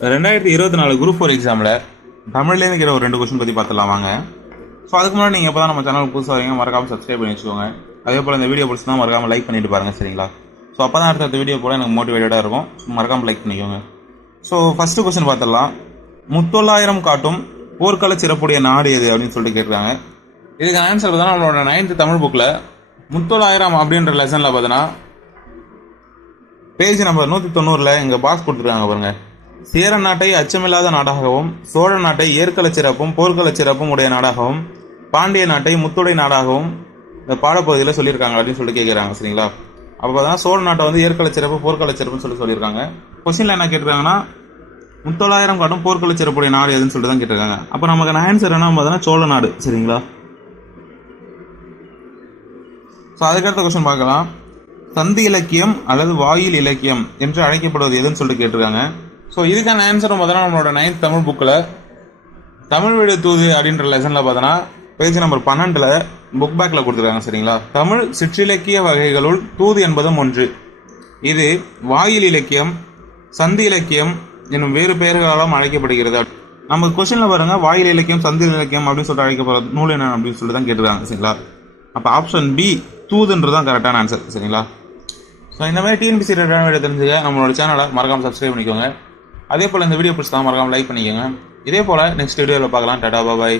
2024 group 4 எக்ஸாமில் தமிழ்லேருந்து இருக்கிற ஒரு 2 கொஸ்டின் பற்றி பார்த்துலாம் வாங்க. ஸோ அதுக்கு முன்னாடி நீங்கள் இப்போ தான் நம்ம சேனல் புதுசாக வரீங்க, மறக்காமல் சப்ஸ்கிரைப் பண்ணி வச்சுக்கோங்க. அதே போல் இந்த வீடியோ பிடிச்சினா மறக்காமல் லைக் பண்ணிட்டு பாருங்கள், சரிங்களா? ஸோ அப்போ தான் அடுத்த வீடியோ போல எனக்கு மோட்டிவேட்டடாக இருக்கும். மறக்காமல் லைக் பண்ணிக்கோங்க. ஸோ ஃபஸ்ட்டு கொஸ்டின் பார்த்துடலாம். முத்தொள்ளாயிரம் காட்டும் போர்க்கள சிறப்புடைய நாடு எது அப்படின்னு சொல்லிட்டு கேட்குறாங்க. இதுக்கு ஆன்சர் பார்த்தா நம்மளோட 9th தமிழ் புக்கில் முத்தொள்ளாயிரம் அப்படின்ற லெசனில் பார்த்தீங்கன்னா பேஜ் நம்பர் 190 இங்கே பாக்ஸ் கொடுத்துருக்காங்க பாருங்க. சேர நாட்டை அச்சமில்லாத நாடாகவும், சோழ நாட்டை ஏற்கள சிறப்பும் போர்க்கள சிறப்பும் உடைய நாடாகவும், பாண்டிய நாட்டை முத்துடை நாடாகவும் இந்த பாடப்பகுதியில் சொல்லியிருக்காங்க அப்படின்னு சொல்லி கேட்குறாங்க, சரிங்களா? அப்போ பார்த்தீங்கன்னா சோழ நாட்டை வந்து ஏற்கள சிறப்பு போர்க்கள சிறப்புன்னு சொல்லியிருக்காங்க. கொஸ்டின்ல என்ன கேட்டிருக்காங்கன்னா முத்தொள்ளாயிரம் காட்டும் போர்க்கள சிறப்புடைய நாடு எதுன்னு சொல்லிட்டு தான் கேட்டிருக்காங்க. அப்போ நமக்கு ஆன்சர் என்ன பார்த்தீங்கன்னா சோழ நாடு, சரிங்களா? ஸோ அதுக்கடுத்த கொஸ்டின் பார்க்கலாம். சந்தி இலக்கியம் அல்லது வாயில் இலக்கியம் என்று அழைக்கப்படுவது எதுன்னு சொல்லிட்டு கேட்டிருக்காங்க. ஸோ இதுக்கான ஆன்சரும் பார்த்தோன்னா நம்மளோட 9th தமிழ் புக்கில் தமிழ் வீடு தூது அப்படின்ற லெசனில் பார்த்தோன்னா பேஜ் நம்பர் 12 புக் பேக்கில் கொடுத்துருக்காங்க, சரிங்களா? தமிழ் சிற்றிலக்கிய வகைகளுள் தூது என்பதும் ஒன்று. இது வாயில் இலக்கியம், சந்தி இலக்கியம் என்னும் வேறு பெயர்களாலும் அழைக்கப்படுகிறது. நம்ம கொஸ்டினில் பாருங்க, வாயில் இலக்கியம் சந்தி இலக்கியம் அப்படின்னு சொல்லிட்டு அழைக்கப்படுற நூல் என்ன அப்படின்னு சொல்லிட்டு தான் கேட்டிருக்காங்க, சரிங்களா? அப்போ ஆப்ஷன் பி தூதுன்றது தான் கரெக்டான ஆன்சர், சரிங்களா? ஸோ இந்த மாதிரி டிஎன்பிசி ரிலேட்டடான தெரிஞ்சுக்க நம்மளோட சேனலை மறக்காமல் சப்ஸ்கிரைப் பண்ணிக்கோங்க. அதே போல் இந்த வீடியோ பிடிச்சா மறக்காமல் லைக் பண்ணிக்கோங்க. இதே போல் நெக்ஸ்ட் வீடியோவில் பார்க்கலாம். டாடா பாய்.